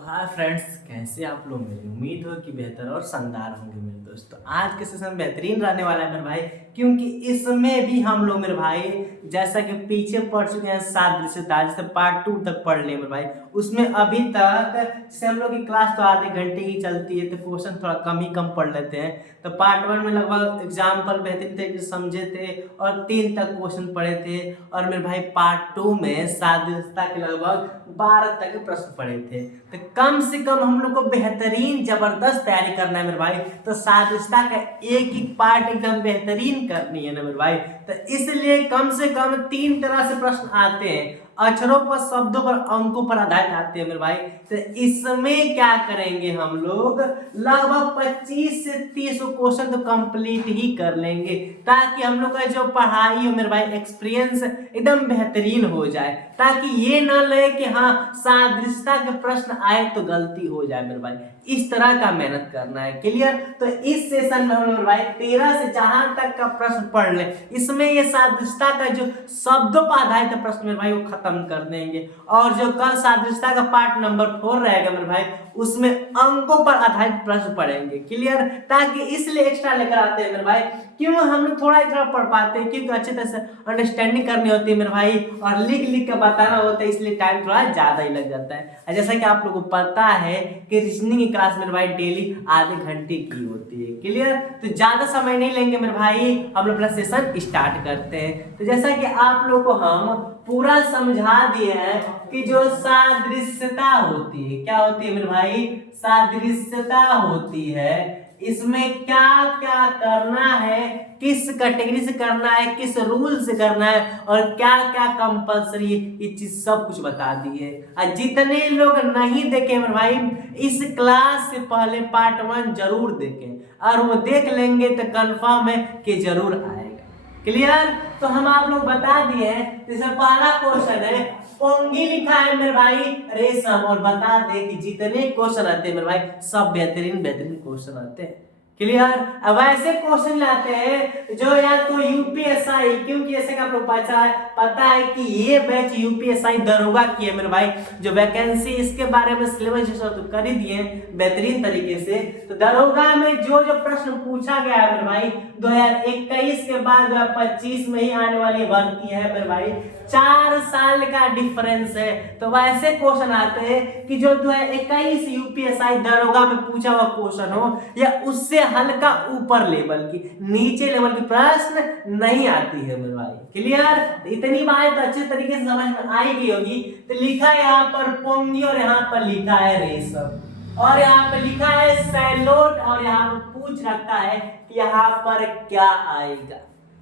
तो hi friends, कैसे आप लोग। मेरी उम्मीद हो कि बेहतर और शानदार होंगे मेरे दोस्त। तो आज के सेशन बेहतरीन रहने वाला है मेरे भाई, क्योंकि इसमें भी हम लोग मेरे भाई जैसा कि पीछे पढ़ चुके हैं सादृश्यता, जैसे पार्ट 2 तक पढ़ लिए मेरे भाई। उसमें अभी तक जैसे हम लोग की क्लास तो आधे घंटे की चलती है, तो क्वेश्चन थोड़ा कम ही कम पढ़ लेते हैं। तो पार्ट 1 में लगभग एग्जाम्पल बेहतरीन तरीके से समझे थे और 3 तक क्वेश्चन पढ़े थे। और मेरे भाई पार्ट 2 में सादृश्यता के लगभग 12 तक प्रश्न पढ़े थे। तो कम से कम हम लोग को बेहतरीन जबरदस्त तैयारी करना है मेरे भाई। तो सादृश्यता का एक एक पार्ट एकदम बेहतरीन करनी है ना मेरे भाई। तो इसलिए कम से कम 3 तरह से प्रश्न आते हैं, अक्षरों पर, शब्दों पर, अंकों पर आधारित आते हैं मेरे भाई। तो इसमें क्या करेंगे हम लोग, लगभग 25 से 30 क्वेश्चन तो कंप्लीट ही कर लेंगे, ताकि हम लोग का जो पढ़ाई हो मेरे भाई, एक्सपीरियंस एकदम बेहतरीन हो जाए। ताकि ये ना लगे कि हाँ सादृश्यता के प्रश्न आए तो गलती हो जाए मेरे भाई। इस तरह का मेहनत करना है, क्लियर। तो इस सेशन में हम लोग भाई 13 से जहां तक का प्रश्न पढ़ ले, इसमें ये सादृश्यता का जो शब्दों पर आधारित प्रश्न मेरे भाई वो खत्म कर देंगे। और जो कल सादृश्यता का पार्ट नंबर 4 रहेगा मेरे भाई, उसमें अंकों पर आधारित प्रश्न पढ़ेंगे, क्लियर। ताकि इसलिए एक्स्ट्रा लेकर आते हैं मेरे भाई, क्यों हम लोग थोड़ा इतना पढ़ पाते हैं, क्योंकि अच्छे तरह से अंडरस्टैंडिंग करनी होती है मेरे भाई, और लिख लिख के बताना होता है, इसलिए टाइम थोड़ा ज्यादा ही लग जाता है। जैसा कि आप लोगों को पता है कि रीजनिंग की क्लास मेरे भाई डेली आधे घंटे की होती है, क्लियर। तो ज्यादा समय नहीं लेंगे मेरे भाई, हम लोग अपना सेशन स्टार्ट करते हैं। तो जैसा कि आप लोग को हम पूरा समझा दिए हैं कि जो सादृश्यता होती है, क्या होती है मेरे भाई, सादृश्यता होती है, इसमें क्या क्या करना है, किस कैटेगरी से करना है, किस रूल से करना है, और क्या क्या कंपलसरी, ये चीज सब कुछ बता दी है। और जितने लोग नहीं देखे मेरे भाई, इस क्लास से पहले पार्ट 1 जरूर देखें, और वो देख लेंगे तो कंफर्म है कि जरूर आएगा, क्लियर। तो हम आप लोग बता दिए हैं। जैसे पहला क्वेश्चन है, पोंगी लिखा है मेरे भाई रेशम, और बता दे कि जितने क्वेश्चन आते हैं मेरे भाई सब बेहतरीन बेहतरीन क्वेश्चन आते हैं, क्लियर। अब ऐसे क्वेश्चन लाते हैं जो या तो यूपीएसआई, क्योंकि ऐसे का आपको पता है कि ये बैच यूपीएसआई दरोगा की है मेरे भाई। जो वैकेंसी इसके बारे में सिलेबस तो कर ही दिए बेहतरीन तरीके से। तो दरोगा में जो जो प्रश्न पूछा गया है मेरे भाई 2021 के बाद 2025 में ही आने वाली भर्ती है मेरे भाई, 4 साल का डिफरेंस है। तो वैसे क्वेश्चन आते हैं कि जो 2021 यूपीएसआई दरोगा में पूछा हुआ क्वेश्चन हो, या उससे हल्का ऊपर लेवल की, नीचे लेवल की प्रश्न नहीं आती है मेरे भाई, क्लियर। इतनी बात तो अच्छे तरीके से समझ में आई गई होगी। तो लिखा है यहाँ पर पोंगी, और यहाँ पर लिखा है रेशम, और यहाँ पे लिखा है सैलोट, और यहाँ पर पूछ रखा है कि यहाँ पर क्या आएगा।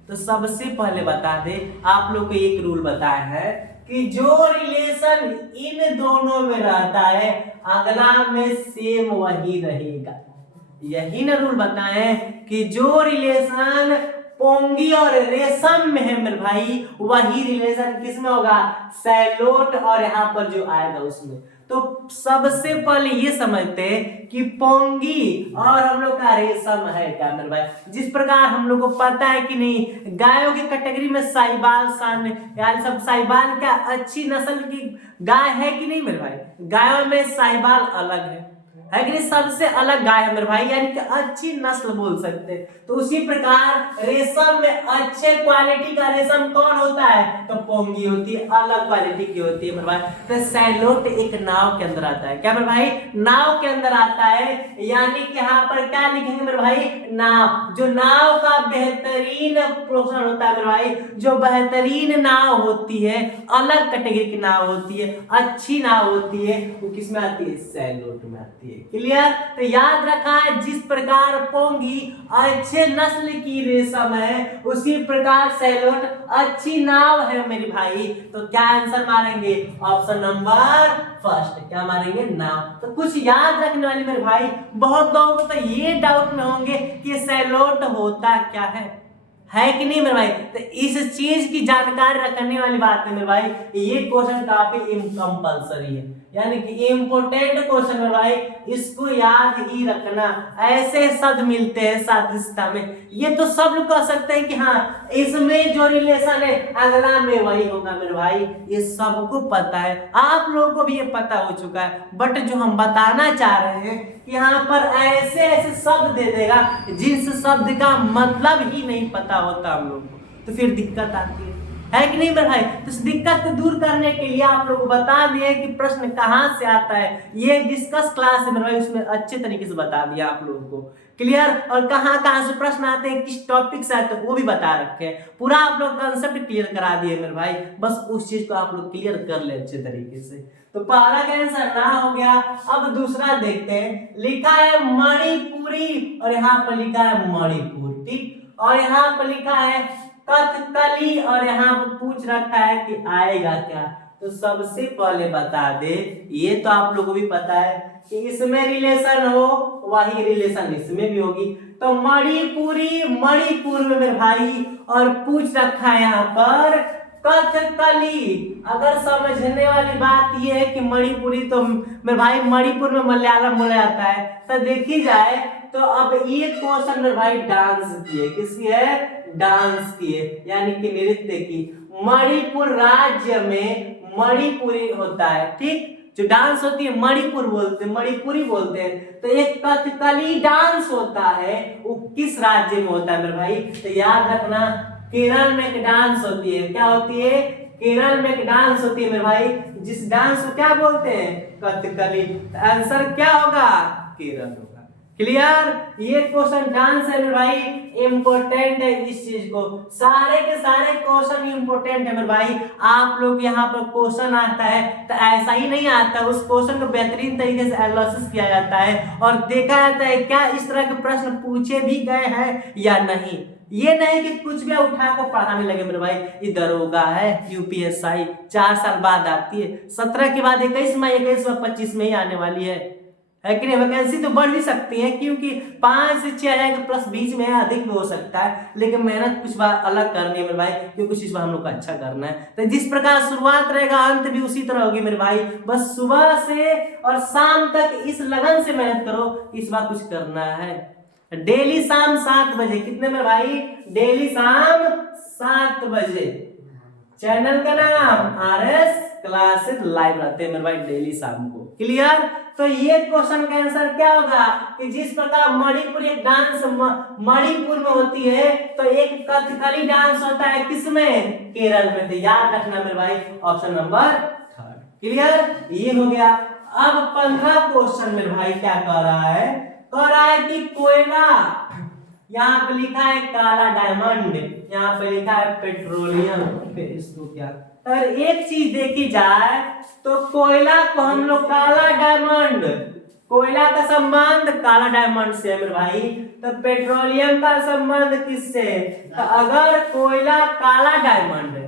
तो सबसे पहले बता दे आप लोग को एक रूल बताया है कि जो रिलेशन इन दोनों में रहता है, अगला में सेम वही रहेगा। यही ना रूल बताए कि जो रिलेशन पोंगी और रेशम में है मेरे भाई, वही रिलेशन किसमें होगा, सैलोट, और यहाँ पर जो आएगा उसमें। तो सबसे पहले ये समझते हैं कि पोंगी और हम लोग का रेशम है क्या मेरे भाई। जिस प्रकार हम लोग को पता है कि नहीं, गायों की कैटेगरी में साहिवाल, यानी सब साहिवाल क्या अच्छी नस्ल की गाय है कि नहीं मेरे भाई। गायों में साहिवाल अलग है कि नहीं, सबसे अलग गाय है मेरे भाई, यानी कि अच्छी नस्ल बोल सकते हैं। तो उसी प्रकार रेशम में अच्छे क्वालिटी का रेशम कौन होता है, तो पोंगी होती है, अलग क्वालिटी की होती है मेरे भाई। तो सैलोट एक नाव के अंदर आता है, क्या मेरे भाई, नाव के अंदर आता है। यानी कि यहाँ पर क्या लिखेंगे मेरे भाई, नाव। जो नाव का बेहतरीन पोषण होता है मेरे भाई, जो बेहतरीन नाव होती है, अलग कैटेगरी की नाव होती है, अच्छी नाव होती है, वो किसमें आती है, सैलोट में आती है, क्लियर। तो याद रखा है, जिस प्रकार पोंगी अच्छे नस्ल की रेशम है, उसी प्रकार सैलोट अच्छी नाव है मेरे भाई। तो क्या आंसर मारेंगे, ऑप्शन नंबर फर्स्ट, क्या मारेंगे, नाव। तो कुछ याद रखने वाली मेरे भाई, बहुत लोगों को तो ये डाउट में होंगे कि सैलोट होता क्या है कि नहीं मेरे भाई। तो इस चीज की जानकारी रखने वाली बात है मेरे भाई, ये क्वेश्चन काफी कंपलसरी है। यानी कि इम्पोर्टेंट क्वेश्चन है भाई, इसको याद ही रखना। ऐसे शब्द मिलते हैं सादृश्यता में, ये तो सब लोग कह सकते हैं कि हाँ इसमें जो रिलेशन है अगला में वही होगा मेरे भाई, ये सबको पता है, आप लोगों को भी ये पता हो चुका है। बट जो हम बताना चाह रहे हैं कि यहाँ पर ऐसे ऐसे शब्द दे देगा जिस शब्द का मतलब ही नहीं पता होता हम लोग को, तो फिर दिक्कत आती है कि नहीं मेरे भाई। तो इस दिक्कत को दूर करने के लिए आप लोग को बता दिए कि प्रश्न कहाँ से आता है, ये डिस्कस क्लास है मेरे भाई, उसमें अच्छे तरीके से बता दिया आप लोगों को, क्लियर। और कहाँ कहाँ से प्रश्न आते हैं, किस टॉपिक से आते हैं, वो भी बता रखे हैं, पूरा आप लोग कंसेप्ट क्लियर करा दिए मेरे भाई। बस उस चीज को आप लोग क्लियर कर ले अच्छे तरीके से। तो पहला का आंसर ना हो गया। अब दूसरा देखते हैं, लिखा है मणिपुरी और यहाँ पर लिखा है मणिपुर, ठीक, और यहाँ पर लिखा है कथकली और यहाँ पर पूछ रखा है कि आएगा क्या। तो सबसे पहले बता दे, ये तो आप लोगों को भी पता है कि इसमें रिलेशन हो वही रिलेशन इसमें भी होगी। तो मणिपुरी मणिपुर में मेरे भाई, और पूछ रखा है यहाँ पर कथकली। अगर समझने वाली बात ये है कि मणिपुरी तो मेरे भाई मणिपुर में मलयालम बोला जाता है, तो देखी जाए तो अब ये क्वेश्चन मेरे भाई डांस की है, किसकी है, डांस की है, यानी कि नृत्य की। मणिपुर राज्य में मणिपुरी होता है, ठीक, जो डांस होती है मणिपुर बोलते हैं, मणिपुरी बोलते हैं। तो एक कथकली डांस होता है, वो किस राज्य में होता है मेरे भाई, तो याद रखना केरल में एक डांस होती है, क्या होती है, केरल में एक डांस होती है मेरे भाई, जिस डांस को क्या बोलते हैं, कथकली। आंसर क्या होगा, केरल होगा, क्लियर। ये क्वेश्चन डांस है मेरे भाई, इंपॉर्टेंट है इस चीज को, सारे के सारे क्वेश्चन इंपॉर्टेंट है मेरे भाई। आप लोग यहाँ पर क्वेश्चन आता है तो ऐसा ही नहीं आता, उस क्वेश्चन को बेहतरीन तरीके से एनालिसिस किया जाता है और देखा जाता है क्या इस तरह के प्रश्न पूछे भी गए हैं या नहीं। ये नहीं कि कुछ भी उठा कर पढ़ाने लगे मेरे भाई। ये दरोगा है, यूपीएसआई 4 साल बाद आती है, 17 के बाद 21 में 25 में ही आने वाली है कि नहीं। वैकेंसी तो बढ़ भी सकती है क्योंकि 5 से 6 हजार प्लस बीच में अधिक भी हो सकता है, लेकिन मेहनत कुछ बार अलग करनी है मेरे भाई, क्योंकि कुछ चीज हम लोग को अच्छा करना है। तो जिस प्रकार शुरुआत रहेगा अंत भी उसी तरह होगी मेरे भाई। बस सुबह से और शाम तक इस लगन से मेहनत करो, इस बार कुछ करना है। डेली शाम 7 बजे, कितने मेरे भाई, डेली शाम 7 बजे। चैनल का नाम RS क्लासेस लाइव रहते हैं मेरे भाई डेली शाम को, क्लियर। तो ये क्वेश्चन का आंसर क्या होगा कि जिस प्रकार मणिपुर एक डांस मणिपुर में होती है, तो एक कथकली डांस होता है किसमें, केरल में। तो याद रखना मेरे भाई ऑप्शन नंबर 3, क्लियर। ये हो गया। अब 15 क्वेश्चन मेरे भाई क्या कह रहा है, कह रहा है कि कोयला, यहाँ पे लिखा है काला डायमंड, यहाँ पे लिखा है पेट्रोलियम, फिर इसको क्या। अगर एक चीज देखी जाए तो कोयला को हम लोग काला डायमंड, कोयला का संबंध काला डायमंड से है मेरे भाई। तो पेट्रोलियम का संबंध किससे, तो अगर कोयला काला डायमंड है,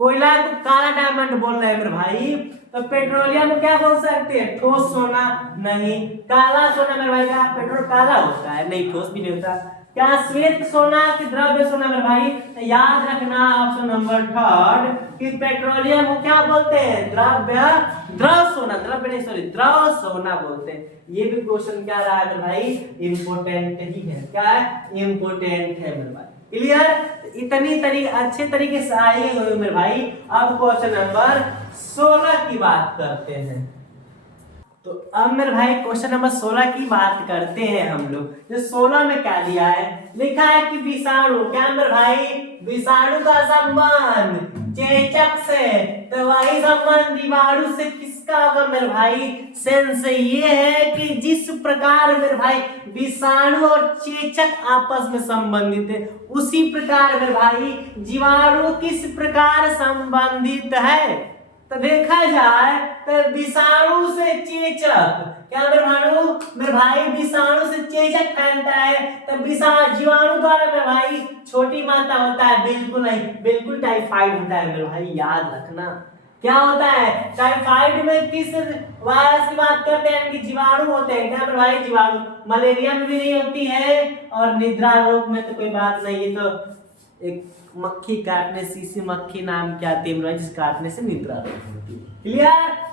कोयला को काला डायमंड बोल रहे हैं मेरे भाई, तो पेट्रोलियम को क्या बोल सकते हैं, ठोस सोना नहीं, काला सोना मेरे भाई। क्या पेट्रोल काला होता है, नहीं ठोस भी नहीं होता। क्या श्वेत सोना कि द्रव्य सोना मेरे भाई, तो याद रखना ऑप्शन नंबर 3 कि पेट्रोलियम को क्या बोलते हैं, द्रव सोना, द्रव्य नहीं सॉरी द्रव सोना बोलते हैं। ये भी क्वेश्चन क्या रहा है मेरे भाई, इंपोर्टेंट ही है, क्या है, इंपोर्टेंट है मेरे भाई, क्लियर। इतनी अच्छे तरीके से आए हुए मेरे भाई। अब क्वेश्चन नंबर 16 की बात करते हैं। तो अब मेरे भाई क्वेश्चन नंबर 16 की बात करते हैं हम लोग। जो 16 में क्या दिया है, लिखा है कि विषाणु, क्या मेरे भाई, विषाणु का संबंध चेचक से, तो वही संबंध जीवाणु से किसका होगा मेरे भाई। सेंस ये है कि जिस प्रकार मेरे भाई विषाणु और चेचक आपस में संबंधित है, उसी प्रकार मेरे भाई जीवाणु किस प्रकार संबंधित है। तो देखा जाए तो विषाणु से चेचक, क्या मेरे भाई विषाणु से चेचक फैलता है, तो जीवाणु द्वारा मेरे भाई छोटी मात्रा होता है, बिल्कुल नहीं, बिल्कुल टाइफाइड होता है मेरे भाई, याद रखना। क्या होता है, टाइफाइड में किस वायरस की बात करते हैं, कि जीवाणु होते हैं, क्या मेरे भाई, जीवाणु। मलेरिया में भी नहीं होती है, और निद्रा रोग में तो कोई बात नहीं है। तो एक मक्खी काटने, सीसी मक्खी नाम की आती है जिस काटने से निद्रा रोग होती है, क्लियर।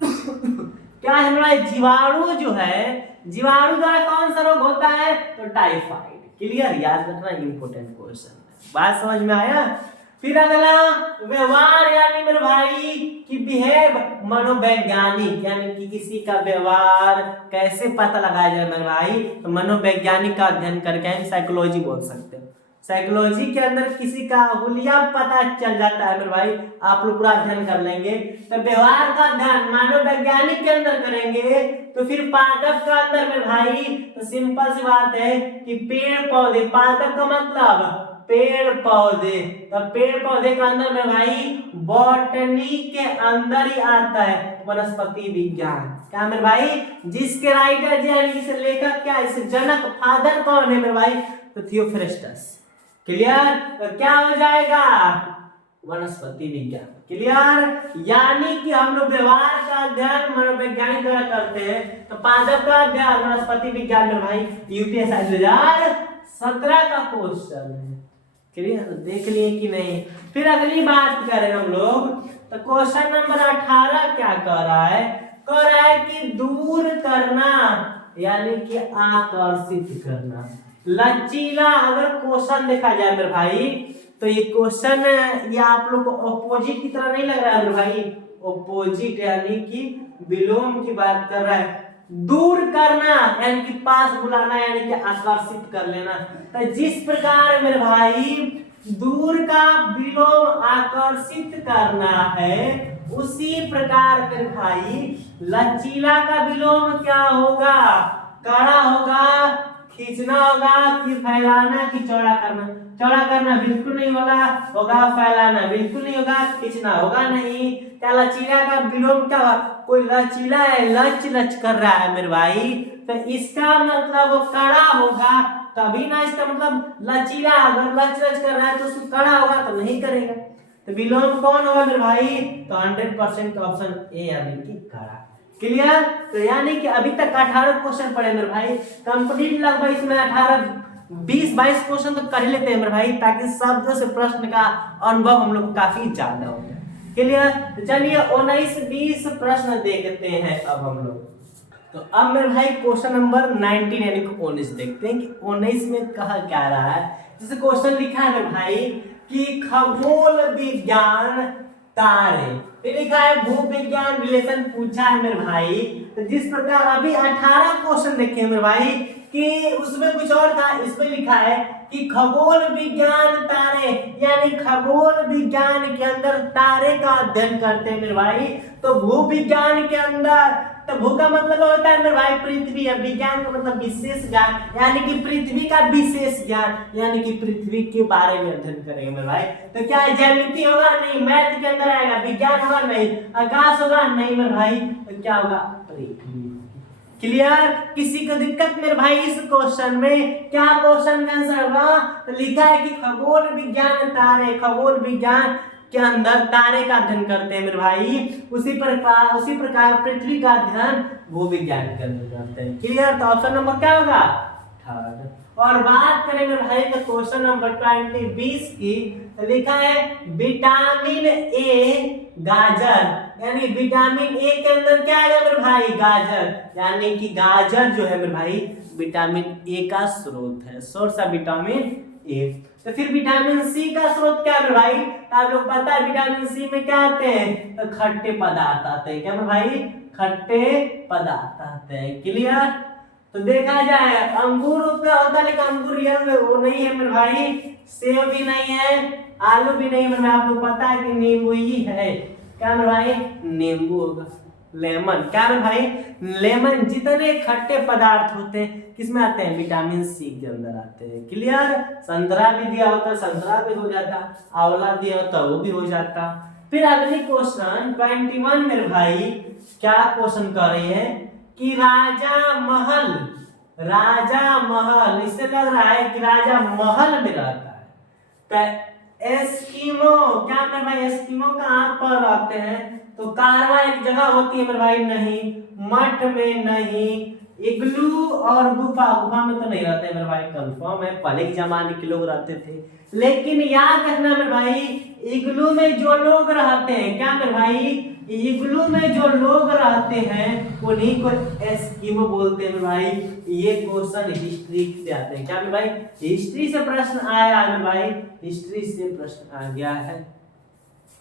क्या है मेरे भाई, जीवाणु जो है, जीवाणु द्वारा कौन सा रोग होता है, तो टाइफाइड। क्लियर, याद रखना, इंपोर्टेंट क्वेश्चन है। बात समझ में आया। फिर अगला व्यवहार, यानी मेरे भाई कि बिहेव, मनोवैज्ञानिक, यानी कि किसी का व्यवहार कैसे पता लगाया जाए मेरे भाई, तो मनोवैज्ञानिक का अध्ययन करके हम साइकोलॉजी बोल सकते हैं। साइकोलॉजी के अंदर किसी का हुलिया पता चल जाता है मेरे भाई, आप लोग पूरा अध्ययन कर लेंगे। तो व्यवहार का अध्ययन मनोवैज्ञानिक के अंदर करेंगे, तो फिर पादप का अंदर मेरे भाई, तो सिंपल सी बात है कि पेड़ पौधे, पादप का मतलब पेड़ पौधे, तो पेड़ पौधे के अंदर में भाई बॉटनी के अंदर ही आता है वनस्पति विज्ञान। क्या मेरे भाई, जिसके राइटर जी यानी जिसे लेखक क्या, इसे जनक फादर कौन है मेरे भाई, तो थियोफ्रेस्टस। क्लियर, तो क्या हो जाएगा, वनस्पति विज्ञान। क्लियर, यानी कि हम लोग व्यवहार का अध्ययन मनोवैज्ञानिक द्वारा करते हैं, तो पादप का अध्ययन वनस्पति विज्ञान में भाई यूपीएससी 2017 का क्वेश्चन है। क्लियर, देख लिए कि नहीं। फिर अगली बात करें हम लोग, तो क्वेश्चन नंबर 18 क्या कह रहा है, कह रहा है कि दूर करना, यानी कि आकर्षित करना, लचीला। अगर क्वेश्चन देखा जाए मेरे भाई, तो ये क्वेश्चन, ये आप लोग को अपोजिट की तरह नहीं लग रहा है मेरे भाई, अपोजिट यानी कि विलोम की बात कर रहा है। दूर करना यानी कि पास बुलाना, यानी कि आकर्षित कर लेना। तो जिस प्रकार मेरे भाई दूर का विलोम आकर्षित करना है, उसी प्रकार मेरे भाई लचीला का विलोम क्या होगा, कड़ा होगा, खींचना होगा, कि फैलाना, कि चौड़ा करना। चौड़ा करना बिल्कुल नहीं होगा, फैलाना बिल्कुल नहीं होगा, खींचना होगा नहीं। क्या लचीला का विलोम क्या होगा, कोई लचीला है, लच लच कर रहा है मेरे भाई, तो इसका मतलब वो कड़ा होगा, तभी ना इसका मतलब लचीला। अगर लच लच कर रहा है तो उसको कड़ा होगा, तो नहीं करेगा। तो विलोम कौन होगा मेरे भाई, तो 100% का ऑप्शन ए यानी कि कड़ा। क्लियर, तो यानी कि अभी तक 18 क्वेश्चन पड़े मेरे भाई, कंप्लीट लगभग इसमें 18-20-22 क्वेश्चन तो कर लेते हैं मेरे भाई, ताकि शब्दों से प्रश्न का अनुभव हम लोग काफी ज्यादा हो जाए। क्लियर, तो चलिए 19-20 प्रश्न देखते हैं अब हम लोग। तो अब मेरे भाई क्वेश्चन नंबर 19 यानी कि 19 देखते हैं कि 19 में कहा क्या रहा है। जैसे क्वेश्चन लिखा है मेरे भाई कि खगोल विज्ञान तारे, लिखा है भू विज्ञान रिलेशन पूछा है मेरे भाई। तो जिस प्रकार अभी 18 क्वेश्चन देखे मेरे भाई, कि उसमें कुछ और था, इसमें लिखा है कि खगोल विज्ञान तारे, यानी खगोल विज्ञान के अंदर तारे का अध्ययन करते हैं मेरे भाई। तो भू विज्ञान के अंदर, तो भू का मतलब होता है मेरे भाई पृथ्वी, है विज्ञान का मतलब विशेष ज्ञान, यानी कि पृथ्वी का विशेष ज्ञान, यानी कि पृथ्वी के बारे में अध्ययन करेंगे मेरे भाई। तो क्या ज्यामिति होगा, नहीं। मैथ के अंदर आएगा, विज्ञान होगा, नहीं। आकाश होगा, नहीं मेरे भाई। तो क्या होगा, पृथ्वी। क्लियर, किसी को दिक्कत मेरे भाई इस क्वेश्चन में, क्या क्वेश्चन का आंसर होगा, तो लिखा है कि खगोल विज्ञान तारे, खगोल विज्ञान के अंदर तारे का अध्ययन करते हैं मेरे भाई। उसी प्रकार पृथ्वी का अध्ययन भूविज्ञान के अंदर करते हैं। क्लियर, तो ऑप्शन नंबर क्या होगा, थर्ड। और बात करें मेरे भाई तो क्वेश्चन नंबर 20-20 की, तो लिखा है विटामिन ए गाजर, यानी विटामिन ए के अंदर क्या है मेरे भाई, गाजर, यानी कि गाजर जो है मेरे भाई विटामिन ए का स्रोत है, सोर्स ऑफ विटामिन ए। तो फिर विटामिन सी का स्रोत क्या है भाई, तो आप लोग पता है विटामिन सी में क्या आते हैं, तो खट्टे पदार्थ आते हैं। क्या भाई, खट्टे पदार्थ आते हैं। क्लियर, तो देखा जाए अंगूर का होता है, लेकिन अंगूर रियल वो नहीं है मेरे भाई, सेब भी नहीं है, आलू भी नहीं है मेरे भाई। आपको पता है कि नींबू ही है। क्या मेरे भाई, नींबू होगा। लेमन, क्या मेरे भाई, लेमन। जितने खट्टे पदार्थ होते हैं किसमें आते हैं, विटामिन सी के अंदर आते हैं। क्लियर, संतरा भी दिया होता, संतरा भी हो जाता, आंवला दिया होता, वो भी हो जाता। फिर अगली क्वेश्चन 21 मेरे भाई क्या क्वेश्चन कर रही है कि राजा महल, इससे लग रहा है कि राजा महल में रहता है। तो एस्किमो, क्या मेरे भाई, एस्किमो कहाँ पर रहते हैं, तो कारवा एक जगह होती है मेरे भाई, नहीं। मठ में नहीं। इग्लू और गुफा में तो नहीं रहते मेरे भाई, कंफर्म है, पहले के जमाने के लोग रहते थे। लेकिन याद रखना मेरे भाई, इग्लू में जो लोग रहते हैं, क्या मेरे भाई, इग्लू में जो लोग रहते हैं उन्हीं को एस्किमो बोलते हैं भाई। ये क्वेश्चन हिस्ट्री से आते हैं। क्या भाई, हिस्ट्री से प्रश्न आया है भाई, हिस्ट्री से प्रश्न आ गया है।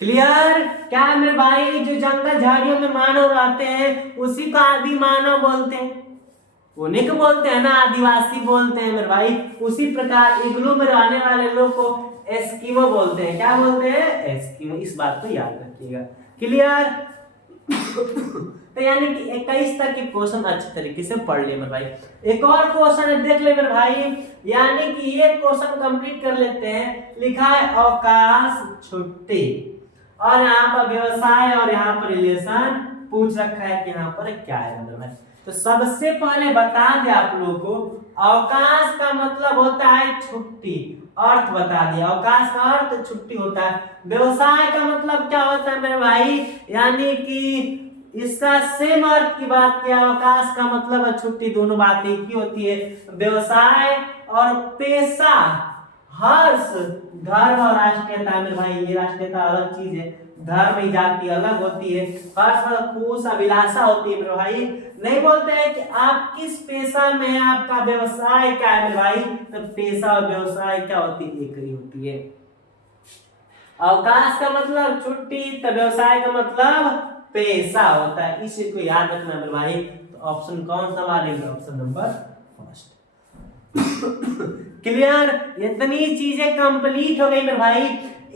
क्लियर? क्या मेरे भाई, जो जंगल झाड़ियों में मानव रहते हैं उसी को आदि मानव बोलते हैं, उन्हीं को बोलते हैं ना आदिवासी बोलते हैं मेरे भाई। उसी प्रकार इग्लू में रहने वाले लोग को एस्किमो बोलते हैं। क्या बोलते हैं? एस्किमो। इस बात को याद रखिएगा। क्लियर? तो यानी कि 21 तक के क्वेश्चन अच्छे तरीके से पढ़ लिए मेरे भाई। एक और क्वेश्चन है, देख ले मेरे भाई, यानी कि ये क्वेश्चन कंप्लीट कर लेते हैं। लिखा है अवकाश छुट्टी, और यहाँ पर व्यवसाय और यहाँ पर रिलेशन पूछ रखा है कि यहाँ पर क्या है मेरे भाई। तो सबसे पहले बता दे आप लोगों को, अवकाश का मतलब होता है छुट्टी, अर्थ बता दिया। अवकाश का अर्थ छुट्टी होता है। व्यवसाय का मतलब क्या होता है मेरे भाई, यानी कि इसका सेम अर्थ की बात किया। अवकाश का मतलब है छुट्टी, दोनों बात एक ही होती है। व्यवसाय और पेशा, हर्ष, धर्म और राष्ट्रीयता मेरे भाई, ये राष्ट्रीयता अलग चीज है, धर्म जाति अलग होती है। हर्ष खुश अभिलाषा होती है मेरे भाई। नहीं बोलते हैं कि आप किस पेशा में हैं, आपका व्यवसाय क्या है मेरे भाई, तो पेशा और व्यवसाय क्या होती है, एक ही होती है। अवकाश का मतलब छुट्टी, तो व्यवसाय का मतलब पेशा होता है। इसी को याद रखना मेरे भाई। तो ऑप्शन कौन सा मारेंगे? Option number first. क्लियर? इतनी चीजें कंप्लीट हो गई मेरे भाई।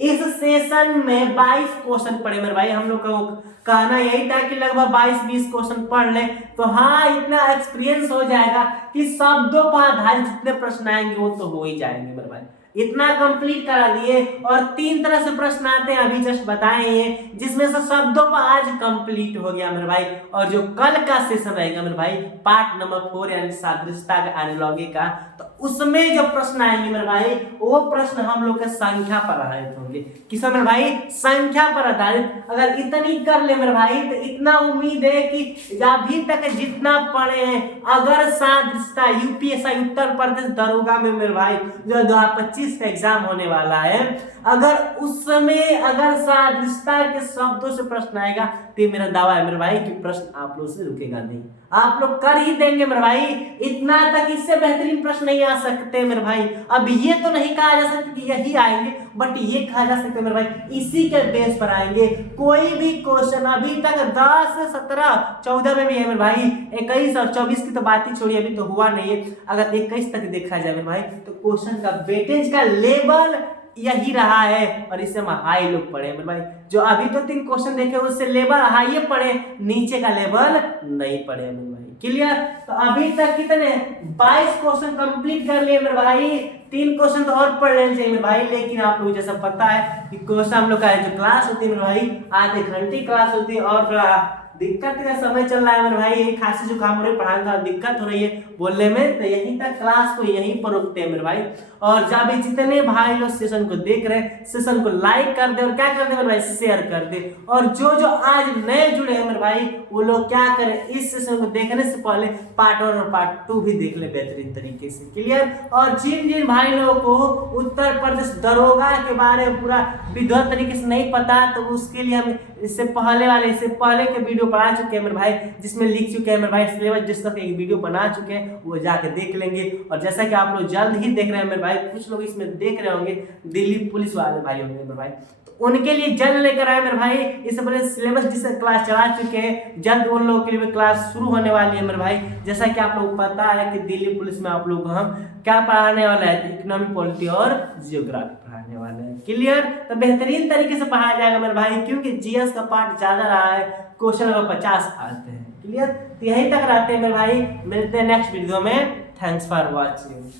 इस सेशन में 22 क्वेश्चन पढ़े मेरे भाई। हम लोग का कहना यही था कि लगभग 22-20 क्वेश्चन पढ़ ले, तो हाँ इतना एक्सपीरियंस हो जाएगा कि शब्दों पर आधारित जितने प्रश्न आएंगे वो तो हो ही जाएंगे मेरे भाई। इतना कंप्लीट करा दिए। और 3 तरह से प्रश्न आते हैं, अभी जस्ट बताए ये, जिसमें से शब्दों पर आज कंप्लीट हो गया मेरे भाई। और जो कल का सेशन रहेगा मेरे भाई, पार्ट नंबर 4 यानी सादृश्यता का एनालॉजी का, तो उसमें जो प्रश्न आएंगे मेरे भाई, वो प्रश्न हम लोग के संख्या पर आधारित होंगे। किस मेरे भाई? संख्या पर आधारित। अगर इतनी कर ले मेरे भाई, तो इतना उम्मीद है कि अभी तक जितना पढ़े हैं, अगर सादृश्यता यूपीएससी उत्तर प्रदेश दरोगा में मेरे भाई जो 2025 का एग्जाम होने वाला है, अगर उसमें अगर सादृश्यता के शब्दों से प्रश्न आएगा, तो मेरा दावा है मेरे भाई कि प्रश्न आप लोग से रुकेगा नहीं, आप लोग कर ही देंगे मेरे भाई। इतना तक, इससे बेहतरीन प्रश्न नहीं आ सकते मेरे भाई। अब ये तो नहीं कहा जा सकता कि यही आएंगे, बट ये कहा जा सकता है मेरे भाई इसी के बेस पर आएंगे। कोई भी क्वेश्चन अभी तक 10, 17, 14 में भी है मेरे भाई, 21 और 24 की तो बात ही छोड़िए, अभी तो हुआ नहीं है। अगर 21 तक देखा जाए मेरे भाई, तो क्वेश्चन का वेटेज का लेवल यही रहा है, और इससे हम हाई लोग पढ़े मेरे भाई। जो अभी तो 3 क्वेश्चन देखे उससे लेवल हाई पढ़े, नीचे का लेवल नहीं पढ़े मेरे भाई। क्लियर? तो अभी तक कितने 22 क्वेश्चन कंप्लीट कर लिए मेरे भाई। 3 क्वेश्चन तो और पढ़ लेने चाहिए मेरे भाई। लेकिन आप लोग जैसा पता है कि क्वेश्चन हम लोग का जो क्लास होती है मेरे भाई, आधे घंटे क्लास होती है, और दिक्कत का समय चल रहा है मेरे भाई, यही खांसी जुकाम हो रही है, पढ़ाने का दिक्कत हो रही है बोलने में, तो यहीं तक क्लास को यहीं पर रुकते हैं मेरे भाई। और जब जितने भाई लोग सेशन को देख रहे हैं, सेशन को लाइक कर दे, और क्या कर दे मेरे भाई, शेयर कर दे। और जो जो आज नए जुड़े हैं मेरे भाई, वो लोग क्या करें, इस सेशन को देखने से पहले पार्ट 1 और पार्ट 2 भी देख ले बेहतरीन तरीके से। क्लियर? और जिन जिन भाई लोगों को उत्तर प्रदेश दरोगा के बारे में पूरा विधिवत तरीके से नहीं पता, तो उसके लिए हम इससे पहले के वीडियो पढ़ा चुके हैं मेरे भाई, जिसमें लिख चुके हैं मेरे भाई सिलेबस, जिस तक एक वीडियो बना चुके हैं, वो जाके देख लेंगे। और जैसा कि आप लोग जल्द ही देख रहे हैं मेरे भाई, कुछ लोग इसमें देख रहे होंगे दिल्ली पुलिस वाले भाई होंगे मेरे भाई, तो उनके लिए जल्द लेकर आए मेरे भाई। इससे पहले सिलेबस जिससे क्लास चला चुके हैं, जल्द उन लोगों के लिए क्लास शुरू होने वाली है मेरे भाई। जैसा कि आप लोग पता है कि दिल्ली पुलिस में आप लोग को हम क्या पढ़ाने वाला है, इकोनॉमिक, पॉलिटी और जियोग्राफी पढ़ाने वाले हैं। क्लियर? तो बेहतरीन तरीके से पढ़ाया जाएगा मेरे भाई, क्योंकि जीएस का पार्ट ज्यादा रहा है, क्वेश्चन नंबर 50 आते हैं। क्लियर? तो यहीं तक रहते हैं मेरे भाई, मिलते हैं नेक्स्ट वीडियो में। Thanks for watching.